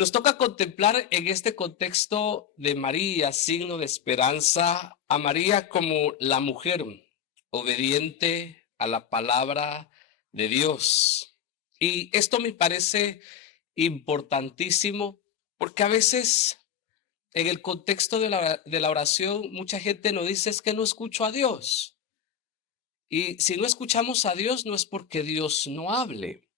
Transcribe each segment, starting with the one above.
Nos toca contemplar en este contexto de María, signo de esperanza, a María como la mujer obediente a la palabra de Dios. Y esto me parece importantísimo porque a veces en el contexto de la oración mucha gente nos dice es que no escucho a Dios. Y si no escuchamos a Dios no es porque Dios no hable,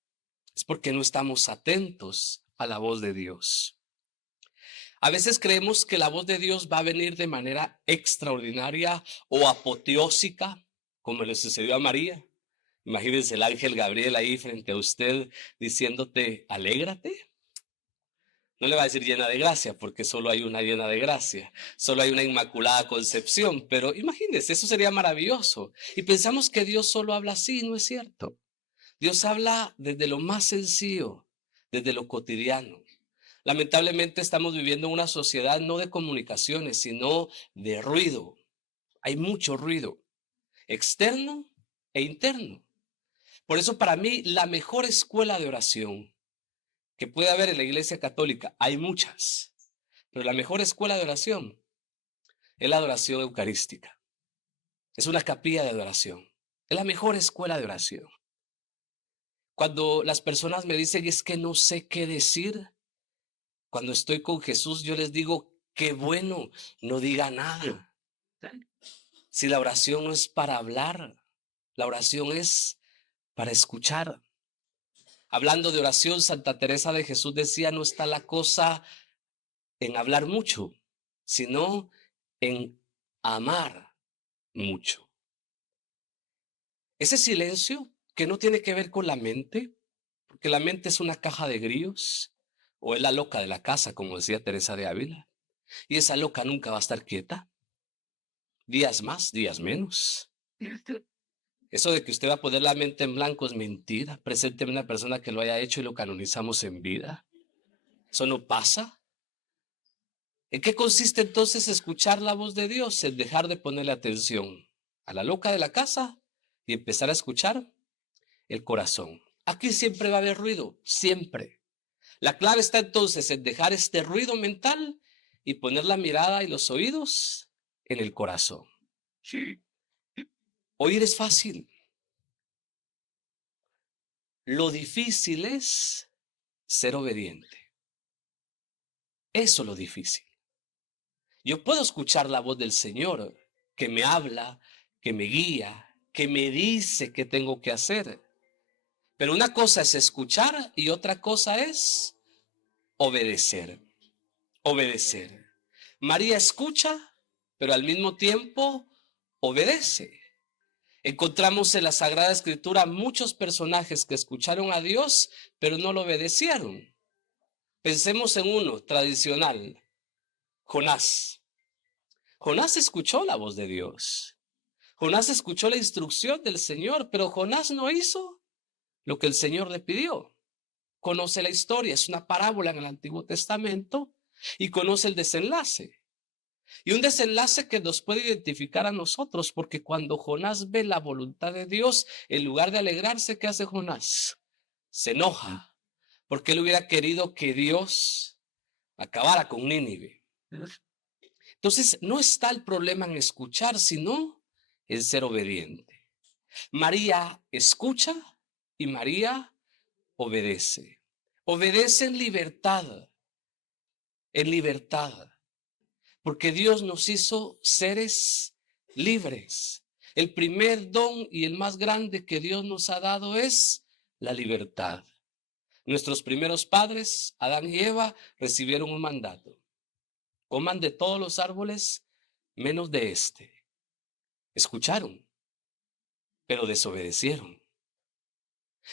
es porque no estamos atentos a la voz de Dios. A veces creemos que la voz de Dios va a venir de manera extraordinaria o apoteósica, como le sucedió a María. Imagínense el ángel Gabriel ahí frente a usted diciéndote, alégrate. No le va a decir llena de gracia, porque solo hay una llena de gracia, solo hay una inmaculada concepción, pero imagínense, eso sería maravilloso. Y pensamos que Dios solo habla así, no es cierto. Dios habla desde lo más sencillo, desde lo cotidiano. Lamentablemente estamos viviendo una sociedad no de comunicaciones, sino de ruido. Hay mucho ruido, externo e interno. Por eso para mí la mejor escuela de oración que puede haber en la Iglesia Católica, hay muchas, pero la mejor escuela de oración es la adoración eucarística. Es una capilla de adoración. Es la mejor escuela de oración. Cuando las personas me dicen es que no sé qué decir, cuando estoy con Jesús, yo les digo, qué bueno, no diga nada. Si la oración no es para hablar, la oración es para escuchar. Hablando de oración, Santa Teresa de Jesús decía, no está la cosa en hablar mucho, sino en amar mucho. Ese silencio que no tiene que ver con la mente, porque la mente es una caja de grillos, o es la loca de la casa, como decía Teresa de Ávila, y esa loca nunca va a estar quieta. Días más, días menos. Eso de que usted va a poner la mente en blanco es mentira. Presénteme una persona que lo haya hecho y lo canonizamos en vida. Eso no pasa. ¿En qué consiste entonces escuchar la voz de Dios? En dejar de ponerle atención a la loca de la casa y empezar a escuchar el corazón. Aquí siempre va a haber ruido, siempre. La clave está entonces en dejar este ruido mental y poner la mirada y los oídos en el corazón. Oír es fácil. Lo difícil es ser obediente. Eso es lo difícil. Yo puedo escuchar la voz del Señor que me habla, que me guía, que me dice qué tengo que hacer. Pero una cosa es escuchar y otra cosa es obedecer. Obedecer. María escucha, pero al mismo tiempo obedece. Encontramos en la Sagrada Escritura muchos personajes que escucharon a Dios, pero no lo obedecieron. Pensemos en uno tradicional, Jonás. Jonás escuchó la voz de Dios. Jonás escuchó la instrucción del Señor, pero Jonás no hizo lo que el Señor le pidió. Conoce la historia, es una parábola en el Antiguo Testamento y conoce el desenlace. Y un desenlace que nos puede identificar a nosotros, porque cuando Jonás ve la voluntad de Dios, en lugar de alegrarse, ¿qué hace Jonás? Se enoja, porque él hubiera querido que Dios acabara con Nínive. Entonces, no está el problema en escuchar, sino en ser obediente. María escucha y María obedece. Obedece en libertad, porque Dios nos hizo seres libres. El primer don y el más grande que Dios nos ha dado es la libertad. Nuestros primeros padres, Adán y Eva, recibieron un mandato. Coman de todos los árboles menos de este. Escucharon, pero desobedecieron.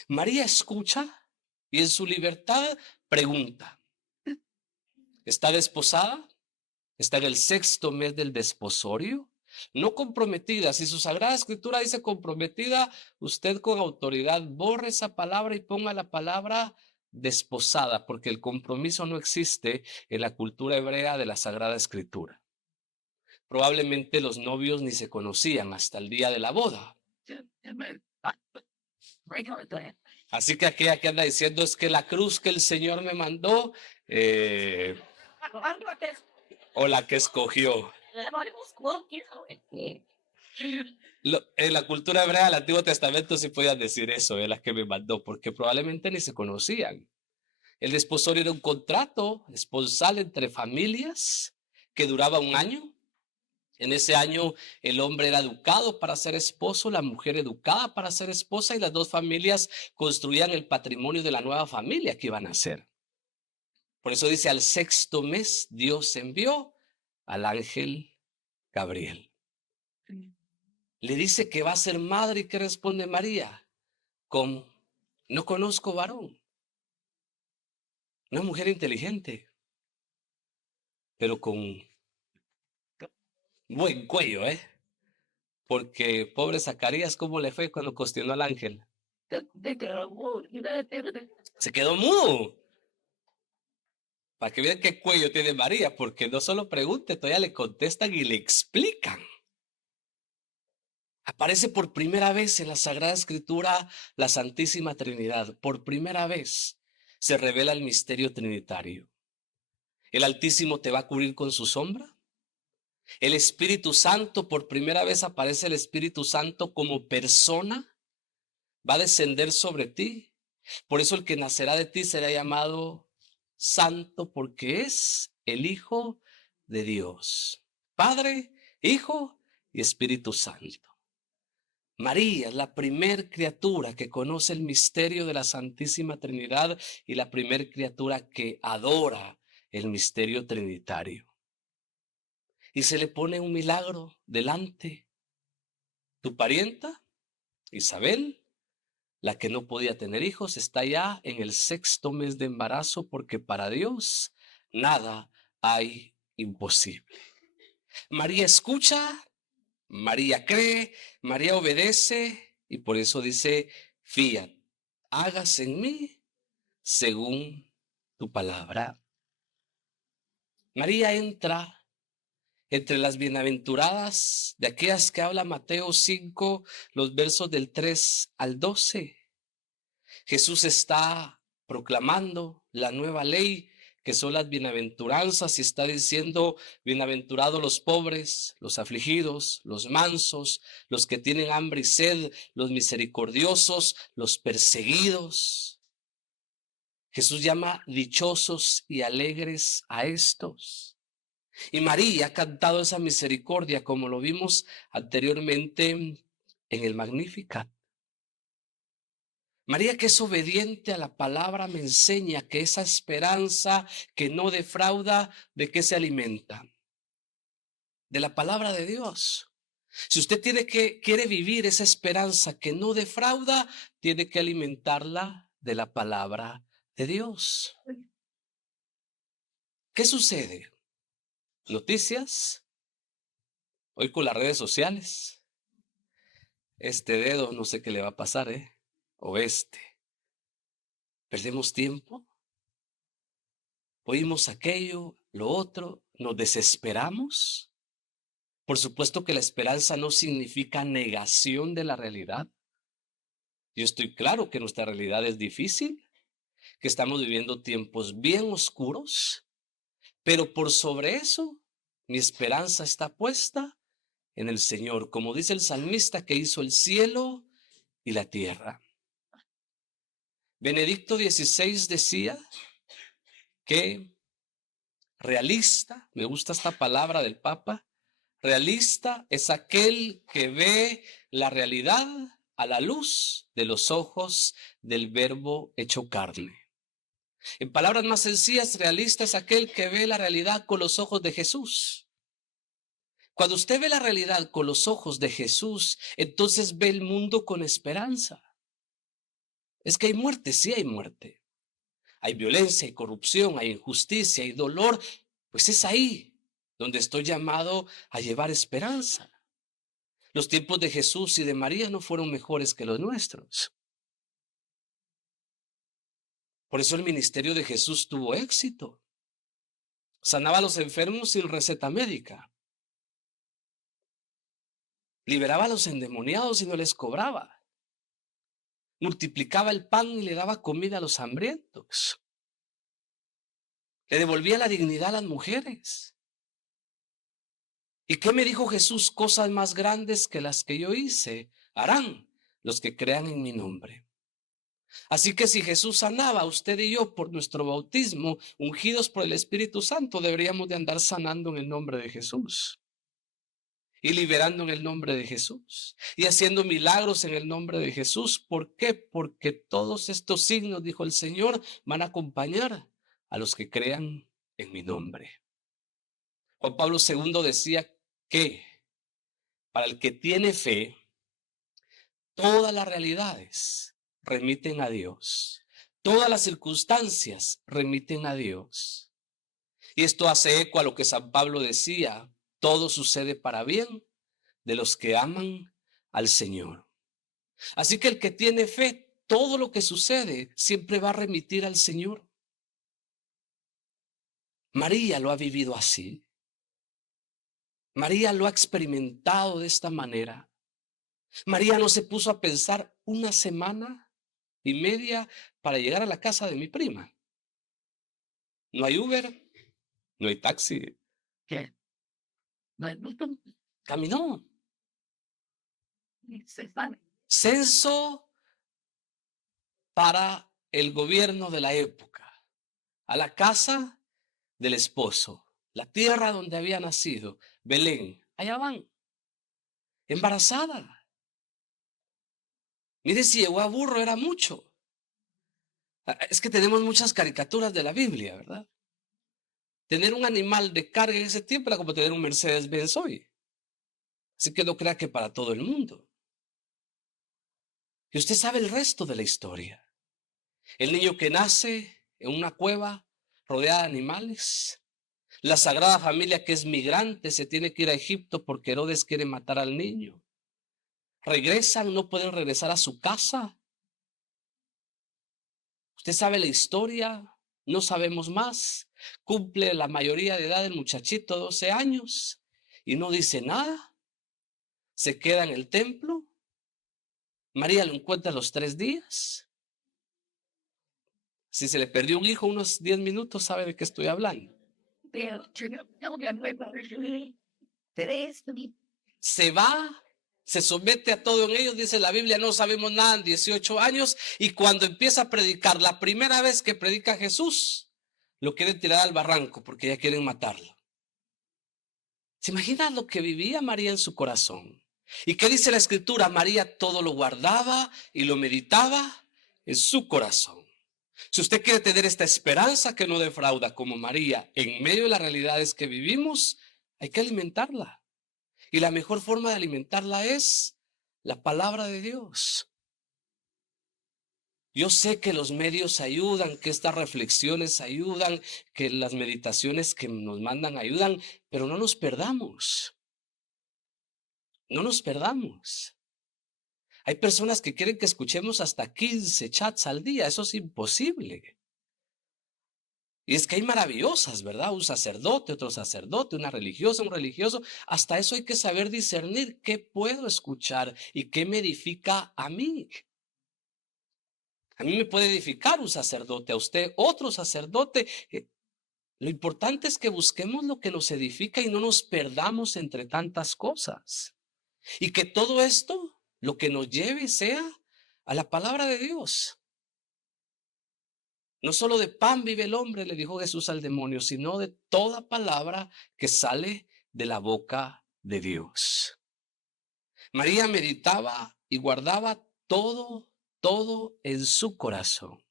María escucha y en su libertad pregunta. ¿Está desposada? ¿Está en el sexto mes del desposorio? No comprometida. Si su Sagrada Escritura dice comprometida, usted con autoridad borre esa palabra y ponga la palabra desposada, porque el compromiso no existe en la cultura hebrea de la Sagrada Escritura. Probablemente los novios ni se conocían hasta el día de la boda. Así que aquella que anda diciendo es que la cruz que el Señor me mandó eh, o la que escogió. En la cultura hebrea del Antiguo Testamento sí podían decir eso, las que me mandó, porque probablemente ni se conocían. El desposorio era un contrato esponsal entre familias que duraba un año. En ese año el hombre era educado para ser esposo, la mujer educada para ser esposa, y las dos familias construían el patrimonio de la nueva familia que iban a ser. Por eso dice, al sexto mes Dios envió al ángel Gabriel. Le dice que va a ser madre, y ¿qué responde María? Con, no conozco varón. Una mujer inteligente, pero con buen cuello, porque pobre Zacarías, ¿cómo le fue cuando cuestionó al ángel? Se quedó mudo. Para que vean qué cuello tiene María, porque no solo pregunte, todavía le contestan y le explican. Aparece por primera vez en la Sagrada Escritura la Santísima Trinidad. Por primera vez se revela el misterio trinitario. El Altísimo te va a cubrir con su sombra. El Espíritu Santo, por primera vez aparece el Espíritu Santo como persona, va a descender sobre ti. Por eso el que nacerá de ti será llamado Santo, porque es el Hijo de Dios. Padre, Hijo y Espíritu Santo. María es la primer criatura que conoce el misterio de la Santísima Trinidad y la primer criatura que adora el misterio trinitario. Y se le pone un milagro delante. Tu parienta, Isabel, la que no podía tener hijos, está ya en el sexto mes de embarazo, porque para Dios nada hay imposible. María escucha, María cree, María obedece, y por eso dice, fiat, hágase en mí según tu palabra. María entra entre las bienaventuradas, de aquellas que habla Mateo 5, los versos del 3 al 12. Jesús está proclamando la nueva ley, que son las bienaventuranzas, y está diciendo, bienaventurados los pobres, los afligidos, los mansos, los que tienen hambre y sed, los misericordiosos, los perseguidos. Jesús llama dichosos y alegres a estos. Y María ha cantado esa misericordia, como lo vimos anteriormente en el Magnificat. María, que es obediente a la palabra, me enseña que esa esperanza que no defrauda, ¿de qué se alimenta? De la palabra de Dios. Si usted quiere vivir esa esperanza que no defrauda, tiene que alimentarla de la palabra de Dios. ¿Qué sucede? Noticias, hoy con las redes sociales. Este dedo, no sé qué le va a pasar, o perdemos tiempo, oímos aquello, lo otro, nos desesperamos. Por supuesto que la esperanza no significa negación de la realidad. Yo estoy claro que nuestra realidad es difícil, que estamos viviendo tiempos bien oscuros, pero por sobre eso, mi esperanza está puesta en el Señor, como dice el salmista, que hizo el cielo y la tierra. Benedicto XVI decía que realista, me gusta esta palabra del Papa, realista es aquel que ve la realidad a la luz de los ojos del Verbo hecho carne. En palabras más sencillas, realista es aquel que ve la realidad con los ojos de Jesús. Cuando usted ve la realidad con los ojos de Jesús, entonces ve el mundo con esperanza. Es que hay muerte, sí hay muerte. Hay violencia, hay corrupción, hay injusticia, hay dolor. Pues es ahí donde estoy llamado a llevar esperanza. Los tiempos de Jesús y de María no fueron mejores que los nuestros. Por eso el ministerio de Jesús tuvo éxito. Sanaba a los enfermos sin receta médica. Liberaba a los endemoniados y no les cobraba. Multiplicaba el pan y le daba comida a los hambrientos. Le devolvía la dignidad a las mujeres. ¿Y qué me dijo Jesús? Cosas más grandes que las que yo hice harán los que crean en mi nombre. Así que si Jesús sanaba a usted y yo por nuestro bautismo, ungidos por el Espíritu Santo, deberíamos de andar sanando en el nombre de Jesús y liberando en el nombre de Jesús y haciendo milagros en el nombre de Jesús. ¿Por qué? Porque todos estos signos, dijo el Señor, van a acompañar a los que crean en mi nombre. Juan Pablo II decía que para el que tiene fe, todas las realidades remiten a Dios. Todas las circunstancias remiten a Dios. Y esto hace eco a lo que San Pablo decía: todo sucede para bien de los que aman al Señor. Así que el que tiene fe, todo lo que sucede siempre va a remitir al Señor. María lo ha vivido así. María lo ha experimentado de esta manera. María no se puso a pensar una semana y media para llegar a la casa de mi prima. No hay Uber, no hay taxi. ¿Qué? Caminó. Censo para el gobierno de la época, a la casa del esposo, la tierra donde había nacido, Belén. Allá van, embarazada. Mire, si llegó a burro era mucho. Es que tenemos muchas caricaturas de la Biblia, ¿verdad? Tener un animal de carga en ese tiempo era como tener un Mercedes-Benz hoy. Así que no crea que para todo el mundo. Y usted sabe el resto de la historia. El niño que nace en una cueva rodeada de animales. La Sagrada Familia, que es migrante, se tiene que ir a Egipto porque Herodes quiere matar al niño. Regresan, no pueden regresar a su casa. Usted sabe la historia, no sabemos más. Cumple la mayoría de edad el muchachito, 12 años, y no dice nada. Se queda en el templo. María lo encuentra a los 3 días. Si se le perdió un hijo unos 10 minutos, sabe de qué estoy hablando. Se va, se somete a todo en ellos, dice la Biblia, no sabemos nada en 18 años, y cuando empieza a predicar, la primera vez que predica Jesús, lo quieren tirar al barranco porque ya quieren matarlo. ¿Se imagina lo que vivía María en su corazón? ¿Y qué dice la Escritura? María todo lo guardaba y lo meditaba en su corazón. Si usted quiere tener esta esperanza que no defrauda como María en medio de las realidades que vivimos, hay que alimentarla. Y la mejor forma de alimentarla es la palabra de Dios. Yo sé que los medios ayudan, que estas reflexiones ayudan, que las meditaciones que nos mandan ayudan, pero no nos perdamos. No nos perdamos. Hay personas que quieren que escuchemos hasta 15 chats al día. Eso es imposible. Y es que hay maravillosas, ¿verdad? Un sacerdote, otro sacerdote, una religiosa, un religioso. Hasta eso hay que saber discernir qué puedo escuchar y qué me edifica a mí. A mí me puede edificar un sacerdote, a usted otro sacerdote. Lo importante es que busquemos lo que nos edifica y no nos perdamos entre tantas cosas. Y que todo esto, lo que nos lleve sea a la palabra de Dios. No solo de pan vive el hombre, le dijo Jesús al demonio, sino de toda palabra que sale de la boca de Dios. María meditaba y guardaba todo en su corazón.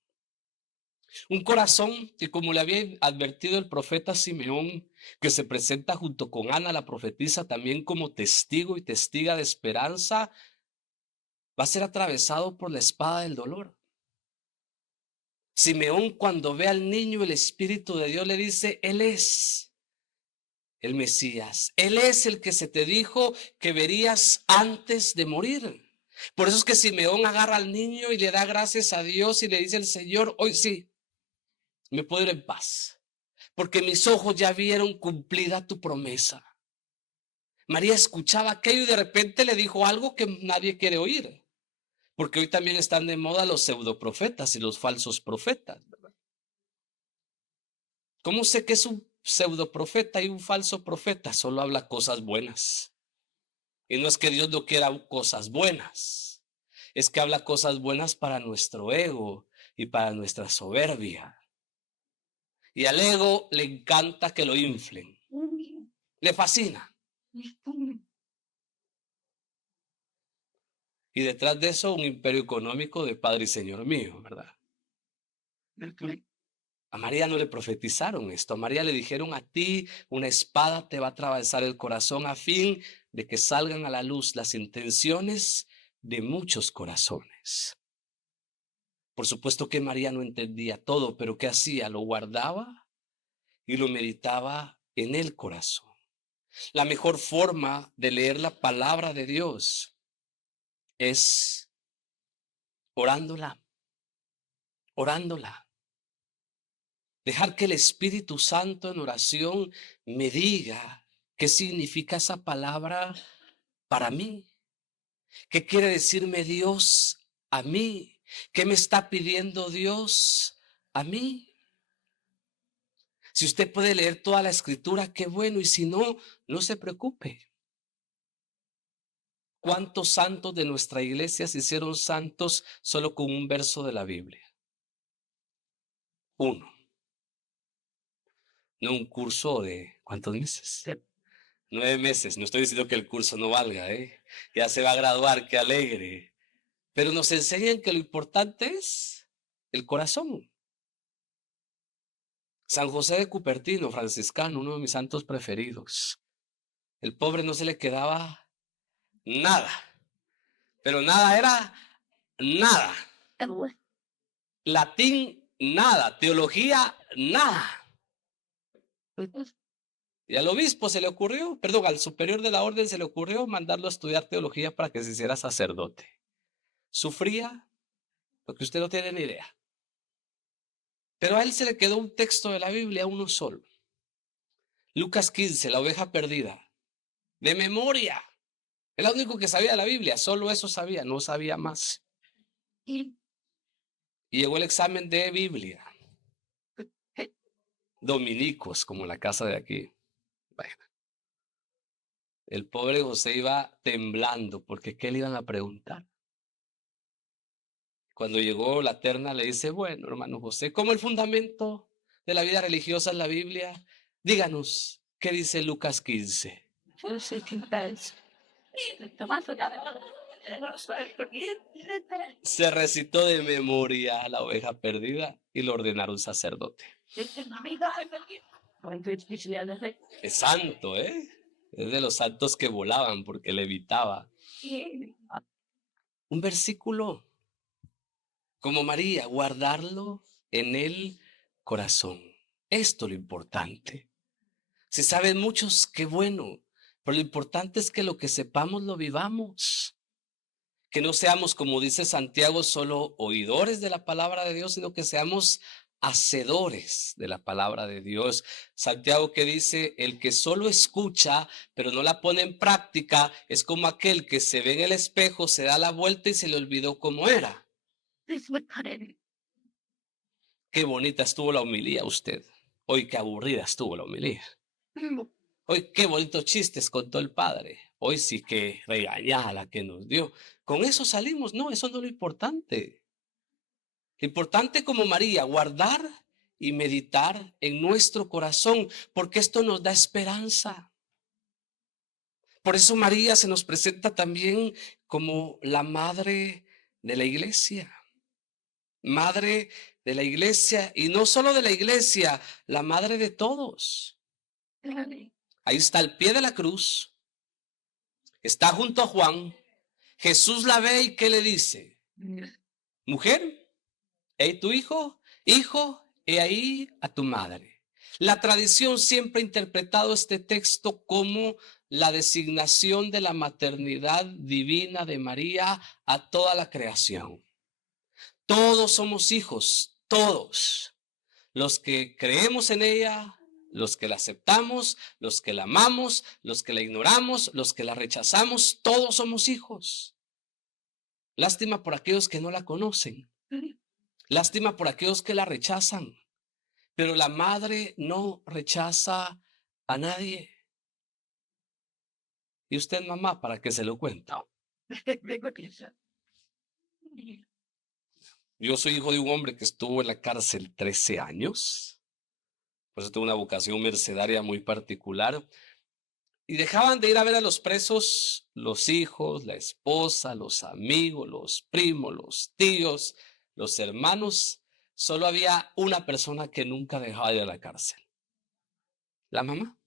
Un corazón que, como le había advertido el profeta Simeón, que se presenta junto con Ana, la profetisa, también como testigo y testiga de esperanza, va a ser atravesado por la espada del dolor. Simeón, cuando ve al niño, el Espíritu de Dios le dice: Él es el Mesías. Él es el que se te dijo que verías antes de morir. Por eso es que Simeón agarra al niño y le da gracias a Dios y le dice al Señor: hoy sí, me puedo ir en paz, porque mis ojos ya vieron cumplida tu promesa. María escuchaba aquello y de repente le dijo algo que nadie quiere oír, porque hoy también están de moda los pseudoprofetas y los falsos profetas, ¿verdad? ¿Cómo sé que es un pseudo profeta y un falso profeta? Solo habla cosas buenas. Y no es que Dios no quiera cosas buenas, es que habla cosas buenas para nuestro ego y para nuestra soberbia. Y al ego le encanta que lo inflen, le fascina. Y detrás de eso un imperio económico de Padre y Señor mío, ¿verdad? A María no le profetizaron esto, a María le dijeron: a ti una espada te va a atravesar el corazón a fin de que salgan a la luz las intenciones de muchos corazones. Por supuesto que María no entendía todo, pero ¿qué hacía? Lo guardaba y lo meditaba en el corazón. La mejor forma de leer la palabra de Dios es orándola, orándola. Dejar que el Espíritu Santo en oración me diga qué significa esa palabra para mí. ¿Qué quiere decirme Dios a mí? ¿Qué me está pidiendo Dios a mí? Si usted puede leer toda la escritura, qué bueno. Y si no, no se preocupe. ¿Cuántos santos de nuestra iglesia se hicieron santos solo con un verso de la Biblia? Uno. No un curso de ¿cuántos meses? 9 meses. No estoy diciendo que el curso no valga, ¿eh? Ya se va a graduar, qué alegre. Pero nos enseñan que lo importante es el corazón. San José de Cupertino, franciscano, uno de mis santos preferidos. El pobre no se le quedaba nada, pero nada era nada. Latín, nada. Teología, nada. Y al obispo se le ocurrió, perdón, al superior de la orden se le ocurrió mandarlo a estudiar teología para que se hiciera sacerdote. Sufría lo que usted no tiene ni idea. Pero a él se le quedó un texto de la Biblia, uno solo. Lucas 15, la oveja perdida. De memoria. Era lo único que sabía de la Biblia, solo eso sabía, no sabía más. Y llegó el examen de Biblia. Dominicos, como la casa de aquí. Bueno, el pobre José iba temblando porque ¿qué le iban a preguntar? Cuando llegó la terna le dice: bueno, hermano José, ¿cómo el fundamento de la vida religiosa es la Biblia? Díganos, ¿qué dice Lucas 15? Se recitó de memoria la oveja perdida y lo ordenaron sacerdote. Es santo, ¿eh? Es de los santos que volaban porque levitaba. Un versículo como María, guardarlo en el corazón. Esto es lo importante. Si saben muchos, qué bueno, pero lo importante es que lo que sepamos lo vivamos. Que no seamos, como dice Santiago, solo oidores de la palabra de Dios, sino que seamos hacedores de la palabra de Dios. Santiago que dice: el que solo escucha pero no la pone en práctica es como aquel que se ve en el espejo, se da la vuelta y se le olvidó cómo era. Qué bonita estuvo la homilía usted. Hoy qué aburrida estuvo la homilía. Hoy qué bonitos chistes contó el padre. Hoy sí que regañada la que nos dio. Con eso salimos. No, eso no es lo importante. Lo importante, como María, guardar y meditar en nuestro corazón, porque esto nos da esperanza. Por eso María se nos presenta también como la madre de la iglesia. Madre de la iglesia, y no solo de la iglesia, la madre de todos. Ahí está al pie de la cruz, está junto a Juan. Jesús la ve y ¿qué le dice? Mujer, ¿hey tu hijo? Hijo, he ahí a tu madre. La tradición siempre ha interpretado este texto como la designación de la maternidad divina de María a toda la creación. Todos somos hijos, todos. Los que creemos en ella, los que la aceptamos, los que la amamos, los que la ignoramos, los que la rechazamos, todos somos hijos. Lástima por aquellos que no la conocen. Lástima por aquellos que la rechazan. Pero la madre no rechaza a nadie. Y usted, mamá, ¿para qué se lo cuenta? Yo soy hijo de un hombre que estuvo en la cárcel 13 años. Por eso tuve una vocación mercedaria muy particular. Y dejaban de ir a ver a los presos, los hijos, la esposa, los amigos, los primos, los tíos, los hermanos. Solo había una persona que nunca dejaba de ir a la cárcel: la mamá.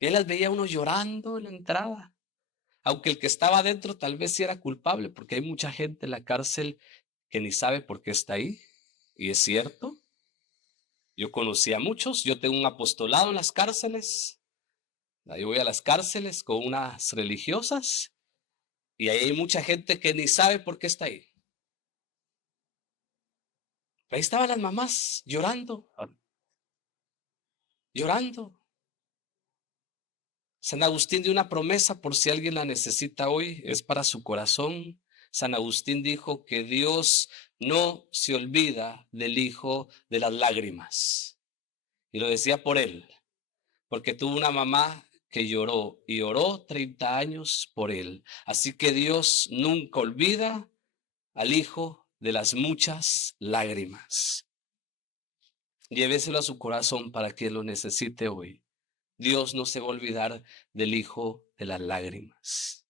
Y él las veía a uno llorando en la entrada, aunque el que estaba adentro tal vez sí era culpable, porque hay mucha gente en la cárcel que ni sabe por qué está ahí. Y es cierto, yo conocí a muchos, yo tengo un apostolado en las cárceles. Yo voy a las cárceles con unas religiosas y ahí hay mucha gente que ni sabe por qué está ahí. Ahí estaban las mamás llorando, llorando. San Agustín dio una promesa, por si alguien la necesita hoy, es para su corazón. San Agustín dijo que Dios no se olvida del hijo de las lágrimas. Y lo decía por él, porque tuvo una mamá que lloró y oró 30 años por él. Así que Dios nunca olvida al hijo de las muchas lágrimas. Lléveselo a su corazón para que lo necesite hoy. Dios no se va a olvidar del hijo de las lágrimas.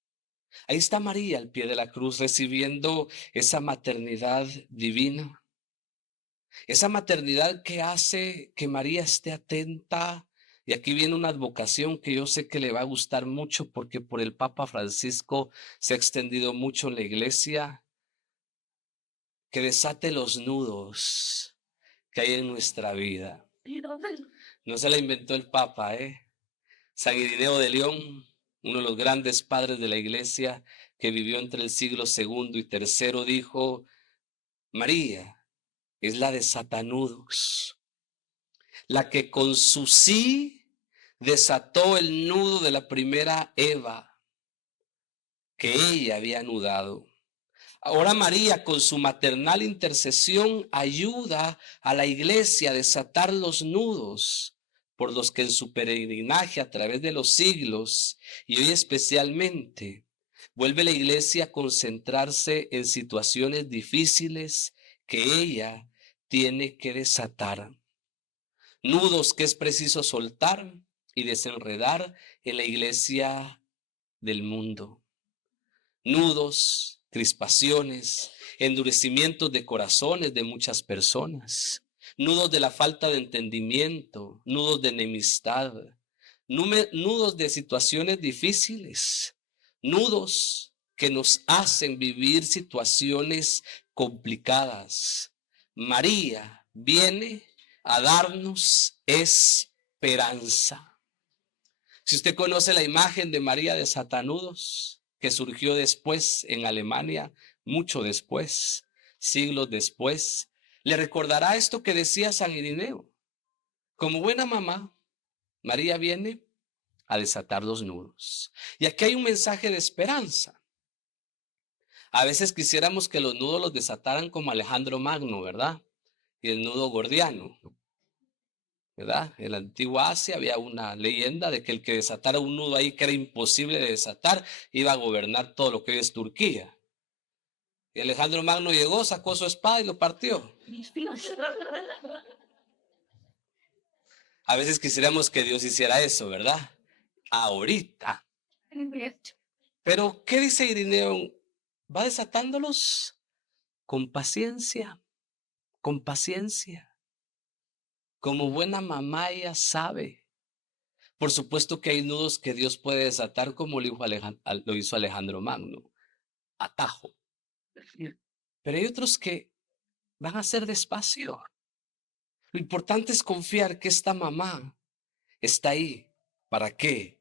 Ahí está María al pie de la cruz recibiendo esa maternidad divina. Esa maternidad que hace que María esté atenta. Y aquí viene una advocación que yo sé que le va a gustar mucho, porque por el Papa Francisco se ha extendido mucho en la iglesia. Que desate los nudos que hay en nuestra vida. No se la inventó el Papa, San Irineo de León, uno de los grandes padres de la iglesia que vivió entre el siglo segundo y tercero, dijo: María es la desatanudos, la que con su sí desató el nudo de la primera Eva que ella había anudado. Ahora María, con su maternal intercesión, ayuda a la iglesia a desatar los nudos por los que en su peregrinaje a través de los siglos, y hoy especialmente, vuelve la iglesia a concentrarse en situaciones difíciles que ella tiene que desatar. Nudos que es preciso soltar y desenredar en la iglesia del mundo. Nudos, crispaciones, endurecimientos de corazones de muchas personas, nudos de la falta de entendimiento, nudos de enemistad, nudos de situaciones difíciles, nudos que nos hacen vivir situaciones complicadas. María viene a darnos esperanza. Si usted conoce la imagen de María desatanudos, que surgió después en Alemania, mucho después, siglos después, le recordará esto que decía San Irineo. Como buena mamá, María viene a desatar los nudos. Y aquí hay un mensaje de esperanza. A veces quisiéramos que los nudos los desataran como Alejandro Magno, ¿verdad? Y el nudo gordiano, ¿verdad? En la antigua Asia había una leyenda de que el que desatara un nudo ahí que era imposible de desatar iba a gobernar todo lo que hoy es Turquía. Y Alejandro Magno llegó, sacó su espada y lo partió. A veces quisiéramos que Dios hiciera eso, ¿verdad? Ahorita. Pero, ¿qué dice Irineo? Va desatándolos con paciencia, con paciencia. Como buena mamá ella sabe. Por supuesto que hay nudos que Dios puede desatar como lo hizo Alejandro Magno. Atajo. Pero hay otros que van a ser despacio. Lo importante es confiar que esta mamá está ahí. ¿Para qué?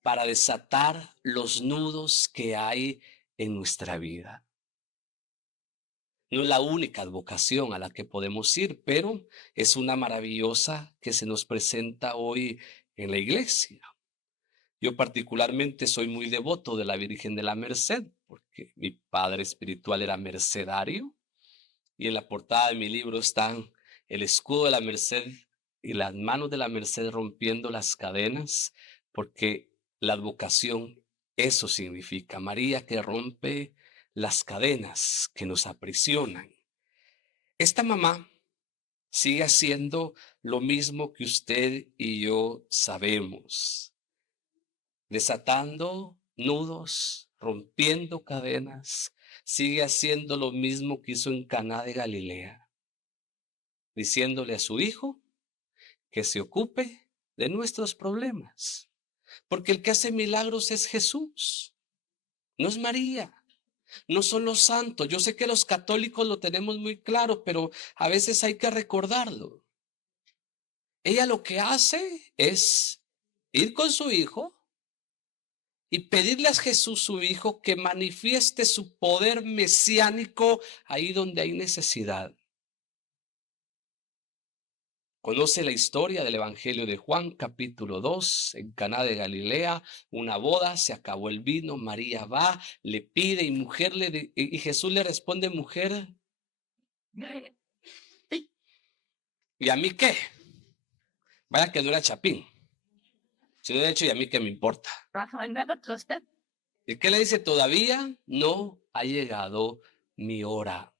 Para desatar los nudos que hay en nuestra vida. No es la única vocación a la que podemos ir, pero es una maravillosa que se nos presenta hoy en la iglesia. Yo particularmente soy muy devoto de la Virgen de la Merced, porque mi padre espiritual era mercedario, y en la portada de mi libro están el escudo de la merced y las manos de la merced rompiendo las cadenas, porque la advocación, eso significa. María que rompe las cadenas que nos aprisionan. Esta mamá sigue haciendo lo mismo que usted y yo sabemos, desatando nudos, rompiendo cadenas, sigue haciendo lo mismo que hizo en Caná de Galilea, diciéndole a su hijo que se ocupe de nuestros problemas, porque el que hace milagros es Jesús, no es María. No son los santos. Yo sé que los católicos lo tenemos muy claro, pero a veces hay que recordarlo. Ella lo que hace es ir con su hijo y pedirle a Jesús, su hijo, que manifieste su poder mesiánico ahí donde hay necesidad. Conoce la historia del Evangelio de Juan, capítulo 2, en Caná de Galilea, una boda, se acabó el vino, María va, le pide y Jesús le responde, mujer, ¿y a mí qué? Vaya que no era Chapín. Si no, de hecho, ¿y a mí qué me importa? ¿Y qué le dice? Todavía no ha llegado mi hora.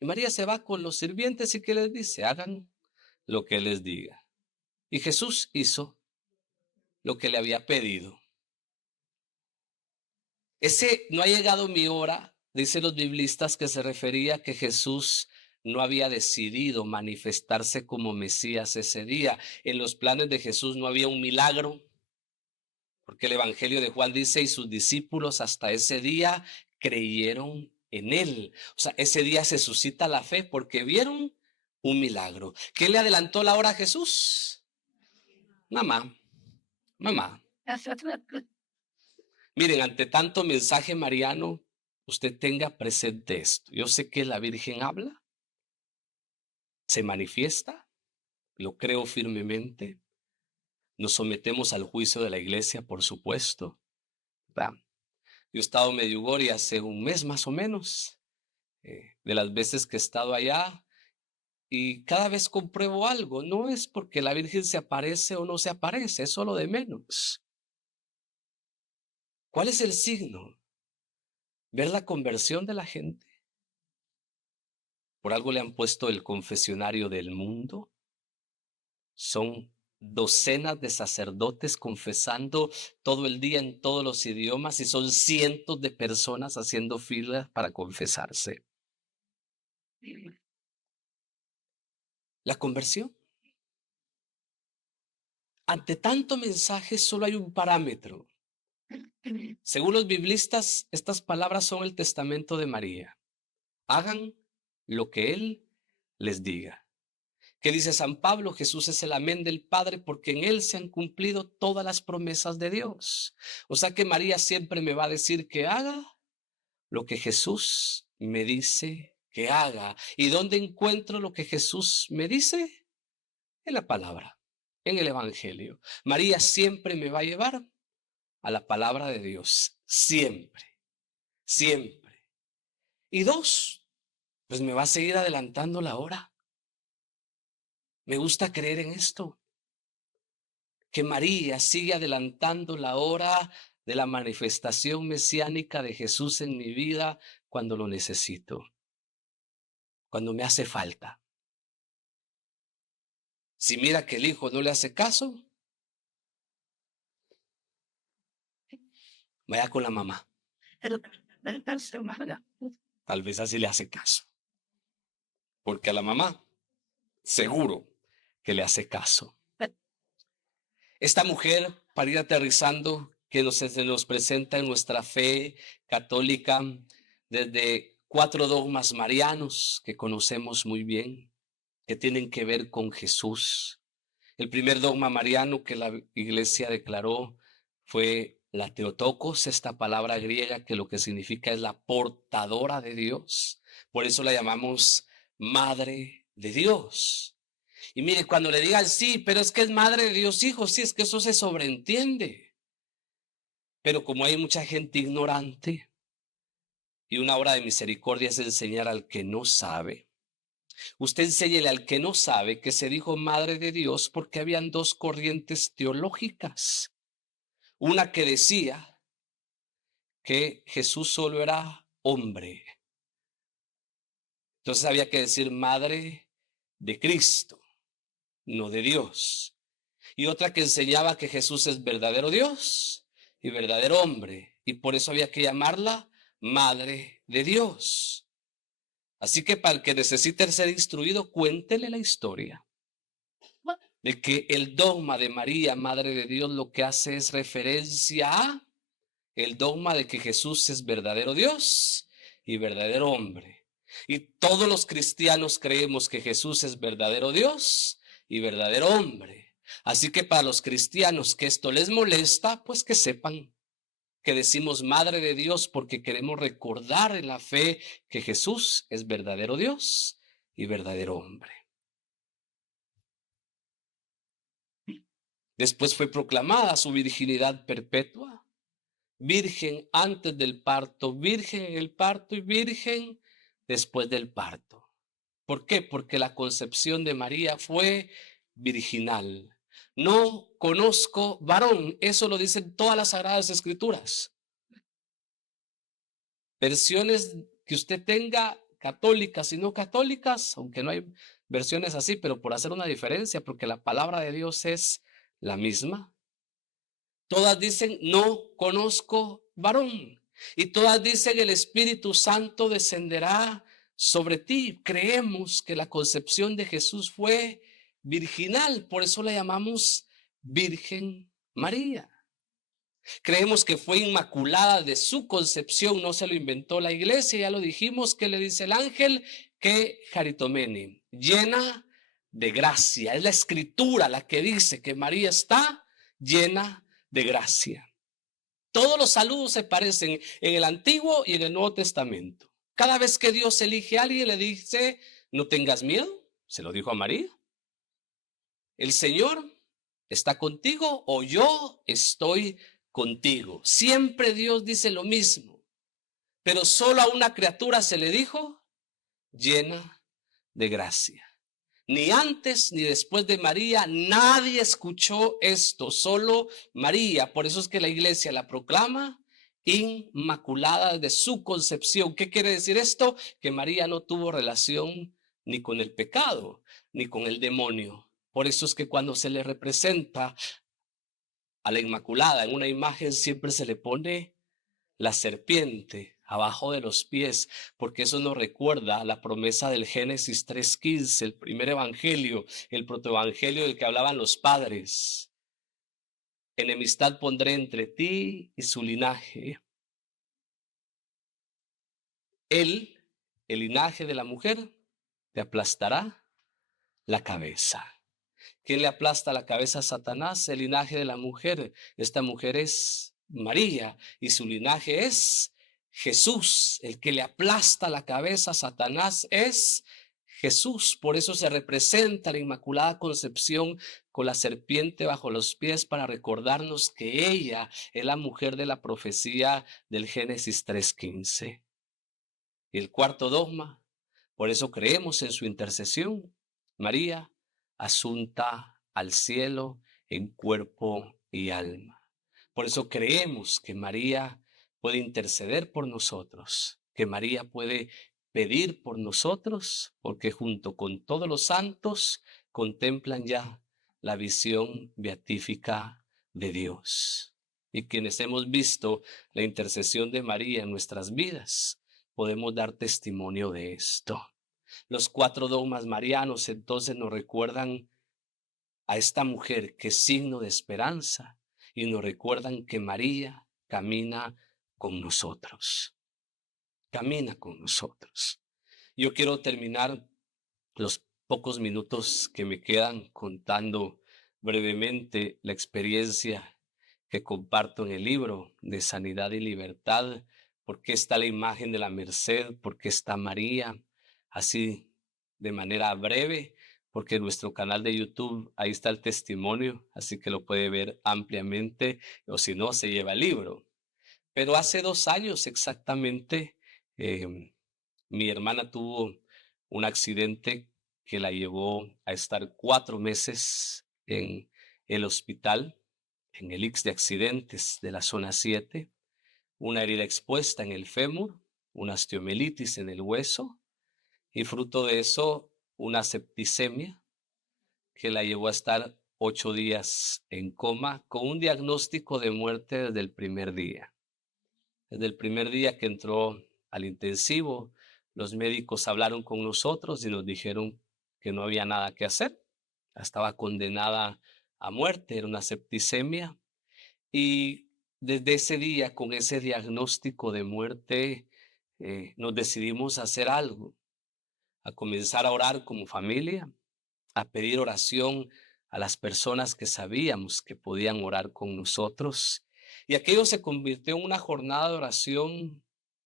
Y María se va con los sirvientes y ¿qué les dice? Hagan lo que les diga. Y Jesús hizo lo que le había pedido. Ese no ha llegado mi hora, dicen los biblistas, que se refería a que Jesús no había decidido manifestarse como Mesías ese día. En los planes de Jesús no había un milagro, porque el Evangelio de Juan dice, y sus discípulos hasta ese día creyeron en él. O sea, ese día se suscita la fe porque vieron un milagro. ¿Qué le adelantó la hora a Jesús? Mamá, mamá. Miren, ante tanto mensaje mariano, usted tenga presente esto. Yo sé que la Virgen habla, se manifiesta, lo creo firmemente. Nos sometemos al juicio de la iglesia, por supuesto. ¿Verdad? Yo he estado en Medjugorje hace un mes más o menos, de las veces que he estado allá, y cada vez compruebo algo. No es porque la Virgen se aparece o no se aparece, es solo de menos. ¿Cuál es el signo? Ver la conversión de la gente. Por algo le han puesto el confesionario del mundo. Son docenas de sacerdotes confesando todo el día en todos los idiomas y son cientos de personas haciendo fila para confesarse. La conversión. Ante tanto mensaje solo hay un parámetro. Según los biblistas, estas palabras son el testamento de María. Hagan lo que Él les diga. ¿Qué dice San Pablo? Jesús es el amén del Padre porque en Él se han cumplido todas las promesas de Dios. O sea que María siempre me va a decir que haga lo que Jesús me dice que haga. ¿Y dónde encuentro lo que Jesús me dice? En la palabra, en el Evangelio. María siempre me va a llevar a la palabra de Dios. Siempre, siempre. Y dos, pues me va a seguir adelantando la hora. Me gusta creer en esto, que María sigue adelantando la hora de la manifestación mesiánica de Jesús en mi vida cuando lo necesito, cuando me hace falta. Si mira que el hijo no le hace caso, vaya con la mamá. Tal vez así le hace caso, porque a la mamá seguro que le hace caso. Esta mujer, para ir aterrizando, que se nos presenta en nuestra fe católica desde 4 dogmas marianos que conocemos muy bien, que tienen que ver con Jesús. El primer dogma mariano que la iglesia declaró fue la Theotokos, esta palabra griega que lo que significa es la portadora de Dios. Por eso la llamamos Madre de Dios. Y mire, cuando le digan sí, pero es que es Madre de Dios, hijo, sí, es que eso se sobreentiende. Pero como hay mucha gente ignorante y una obra de misericordia es enseñar al que no sabe, Usted enséñele al que no sabe que se dijo madre de Dios porque habían dos corrientes teológicas. Una que decía que Jesús solo era hombre. Entonces había que decir madre de Cristo, no de Dios. Y otra que enseñaba que Jesús es verdadero Dios y verdadero hombre. Y por eso había que llamarla madre de Dios. Así que para el que necesite ser instruido, cuéntele la historia de que el dogma de María, Madre de Dios, lo que hace es referencia a el dogma de que Jesús es verdadero Dios y verdadero hombre. Y todos los cristianos creemos que Jesús es verdadero Dios y verdadero hombre. Así que para los cristianos que esto les molesta, pues que sepan que decimos Madre de Dios porque queremos recordar en la fe que Jesús es verdadero Dios y verdadero hombre. Después fue proclamada su virginidad perpetua, virgen antes del parto, virgen en el parto y virgen después del parto. ¿Por qué? Porque la concepción de María fue virginal. No conozco varón, eso lo dicen todas las Sagradas Escrituras. Versiones que usted tenga, católicas y no católicas, aunque no hay versiones así, pero por hacer una diferencia, porque la palabra de Dios es la misma. Todas dicen, no conozco varón. Y todas dicen, el Espíritu Santo descenderá sobre ti. Creemos que la concepción de Jesús fue virginal, por eso la llamamos Virgen María. Creemos que fue inmaculada de su concepción, no se lo inventó la iglesia, ya lo dijimos, que le dice el ángel, que Jaritomene, llena de gracia. Es la escritura la que dice que María está llena de gracia. Todos los saludos se parecen en el Antiguo y en el Nuevo Testamento. Cada vez que Dios elige a alguien le dice, no tengas miedo, se lo dijo a María. El Señor está contigo o yo estoy contigo. Siempre Dios dice lo mismo, pero solo a una criatura se le dijo llena de gracia. Ni antes ni después de María nadie escuchó esto, solo María. Por eso es que la iglesia la proclama inmaculada de su concepción. ¿Qué quiere decir esto? Que María no tuvo relación ni con el pecado, ni con el demonio. Por eso es que cuando se le representa a la Inmaculada en una imagen siempre se le pone la serpiente abajo de los pies, porque eso nos recuerda la promesa del Génesis 3:15, el primer evangelio, el protoevangelio del que hablaban los padres. Enemistad pondré entre ti y su linaje. Él, el linaje de la mujer, te aplastará la cabeza. ¿Quién le aplasta la cabeza a Satanás? El linaje de la mujer. Esta mujer es María y su linaje es Jesús. El que le aplasta la cabeza a Satanás es Jesús. Por eso se representa la Inmaculada Concepción con la serpiente bajo los pies para recordarnos que ella es la mujer de la profecía del Génesis 3:15. Y el cuarto dogma, por eso creemos en su intercesión. María, asunta al cielo en cuerpo y alma. Por eso creemos que María puede interceder por nosotros, que María puede pedir por nosotros, porque junto con todos los santos contemplan ya la visión beatífica de Dios. Y quienes hemos visto la intercesión de María en nuestras vidas, podemos dar testimonio de esto. Los cuatro dogmas marianos entonces nos recuerdan a esta mujer que es signo de esperanza y nos recuerdan que María camina con nosotros. Camina con nosotros. Yo quiero terminar los pocos minutos que me quedan contando brevemente la experiencia que comparto en el libro de Sanidad y Libertad. ¿Por qué está la imagen de la Merced? ¿Por qué está María? Así de manera breve, porque en nuestro canal de YouTube ahí está el testimonio, así que lo puede ver ampliamente, o si no, se lleva el libro. Pero hace 2 años exactamente, mi hermana tuvo un accidente que la llevó a estar 4 meses en el hospital, en el ICS de accidentes de la zona 7, una herida expuesta en el fémur, una osteomielitis en el hueso y fruto de eso una septicemia que la llevó a estar 8 días en coma con un diagnóstico de muerte desde el primer día. Desde el primer día que entró al intensivo, los médicos hablaron con nosotros y nos dijeron que no había nada que hacer. Estaba condenada a muerte, era una septicemia. Y desde ese día, con ese diagnóstico de muerte, nos decidimos a hacer algo, a comenzar a orar como familia, a pedir oración a las personas que sabíamos que podían orar con nosotros. Y aquello se convirtió en una jornada de oración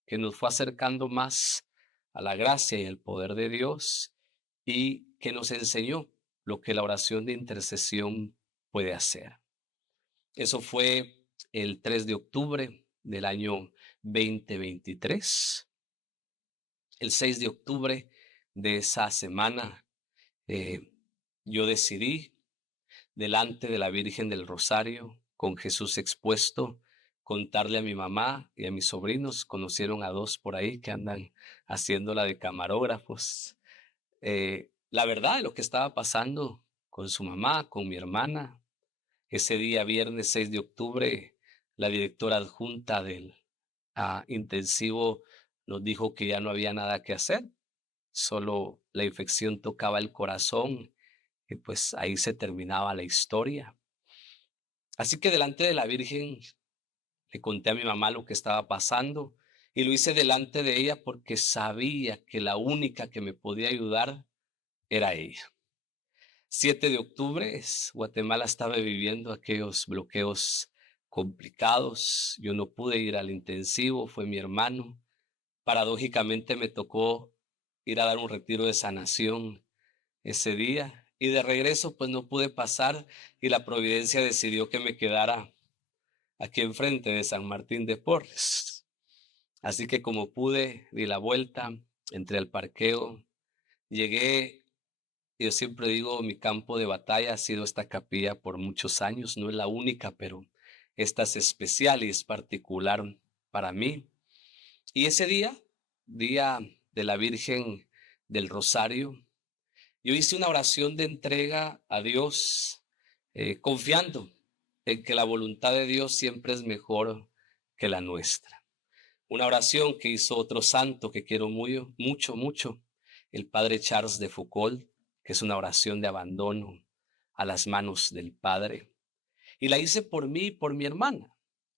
que nos fue acercando más a la gracia y el poder de Dios y que nos enseñó lo que la oración de intercesión puede hacer. Eso fue el 3 de octubre del año 2023. El 6 de octubre de esa semana, yo decidí, delante de la Virgen del Rosario, con Jesús expuesto, contarle a mi mamá y a mis sobrinos. Conocieron a 2 por ahí que andan haciéndola de camarógrafos. La verdad de lo que estaba pasando con su mamá, con mi hermana. Ese día, viernes 6 de octubre, la directora adjunta del intensivo nos dijo que ya no había nada que hacer, solo la infección tocaba el corazón y pues ahí se terminaba la historia. Así que delante de la Virgen le conté a mi mamá lo que estaba pasando y lo hice delante de ella porque sabía que la única que me podía ayudar era ella. 7 de octubre, Guatemala estaba viviendo aquellos bloqueos complicados. Yo no pude ir al intensivo, fue mi hermano. Paradójicamente me tocó ir a dar un retiro de sanación ese día y de regreso pues no pude pasar y la providencia decidió que me quedara aquí enfrente de San Martín de Porres. Así que como pude, di la vuelta, entré al parqueo, llegué. Yo siempre digo, mi campo de batalla ha sido esta capilla por muchos años, no es la única, pero esta es especial y es particular para mí. Y ese día, día de la Virgen del Rosario, yo hice una oración de entrega a Dios, confiando en que la voluntad de Dios siempre es mejor que la nuestra. Una oración que hizo otro santo que quiero mucho, mucho, el padre Charles de Foucault, que es una oración de abandono a las manos del Padre. Y la hice por mí y por mi hermana.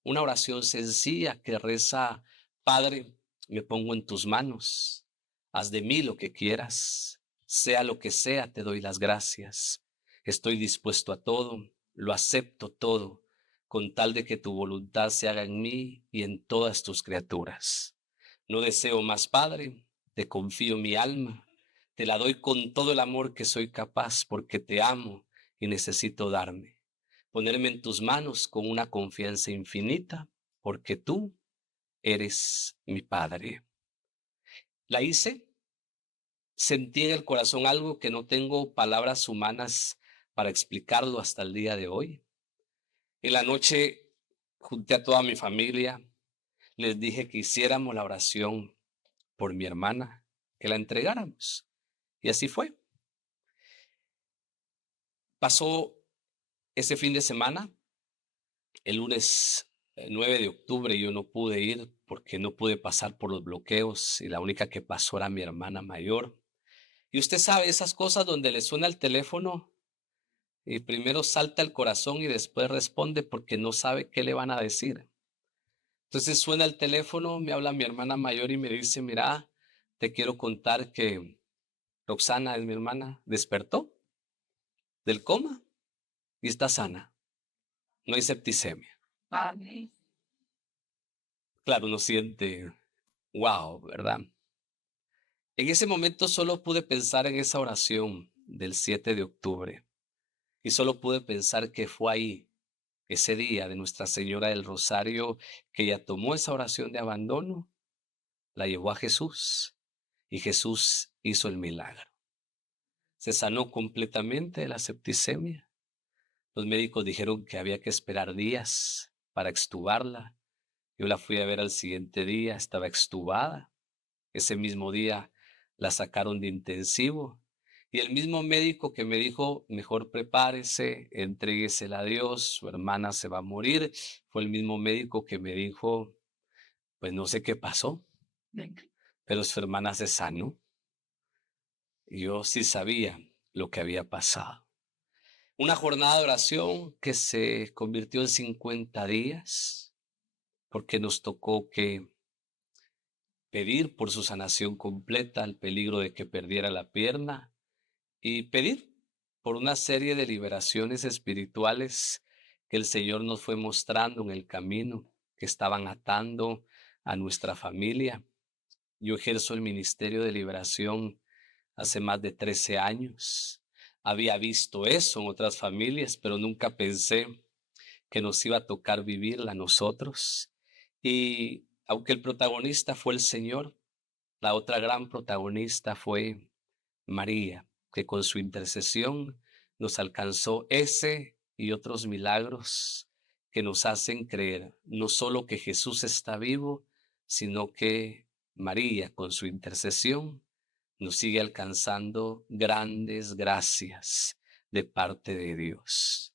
Una oración sencilla que reza: Padre, me pongo en tus manos. Haz de mí lo que quieras. Sea lo que sea, te doy las gracias. Estoy dispuesto a todo, lo acepto todo, con tal de que tu voluntad se haga en mí y en todas tus criaturas. No deseo más, Padre, te confío mi alma, te la doy con todo el amor que soy capaz, porque te amo y necesito ponerme en tus manos con una confianza infinita, porque tú eres mi Padre. La hice, sentí en el corazón algo que no tengo palabras humanas para explicarlo hasta el día de hoy. En la noche junté a toda mi familia, les dije que hiciéramos la oración por mi hermana, que la entregáramos. Y así fue. Pasó ese fin de semana, el lunes 9 de octubre yo no pude ir porque no pude pasar por los bloqueos y la única que pasó era mi hermana mayor. Y usted sabe esas cosas donde le suena el teléfono y primero salta el corazón y después responde porque no sabe qué le van a decir. Entonces suena el teléfono, me habla mi hermana mayor y me dice: mira, te quiero contar que Roxana, es mi hermana, despertó del coma y está sana. No hay septicemia. Amén. Claro, uno siente, wow, ¿verdad? En ese momento solo pude pensar en esa oración del 7 de octubre y solo pude pensar que fue ahí, ese día de Nuestra Señora del Rosario, que ella tomó esa oración de abandono, la llevó a Jesús y Jesús hizo el milagro. se sanó completamente de la septicemia. Los médicos dijeron que había que esperar días para extubarla. Yo la fui a ver al siguiente día, estaba extubada. Ese mismo día la sacaron de intensivo. Y el mismo médico que me dijo, mejor prepárese, entréguesela a Dios, su hermana se va a morir, fue el mismo médico que me dijo, pues no sé qué pasó, pero su hermana se sanó. Y yo sí sabía lo que había pasado. Una jornada de oración que se convirtió en 50 días, porque nos tocó que pedir por su sanación completa, al peligro de que perdiera la pierna, y pedir por una serie de liberaciones espirituales que el Señor nos fue mostrando en el camino, que estaban atando a nuestra familia. Yo ejerzo el ministerio de liberación hace más de 13 años. Había visto eso en otras familias, pero nunca pensé que nos iba a tocar vivirla a nosotros. Y aunque el protagonista fue el Señor, la otra gran protagonista fue María, que con su intercesión nos alcanzó ese y otros milagros que nos hacen creer no solo que Jesús está vivo, sino que María, con su intercesión, nos sigue alcanzando grandes gracias de parte de Dios.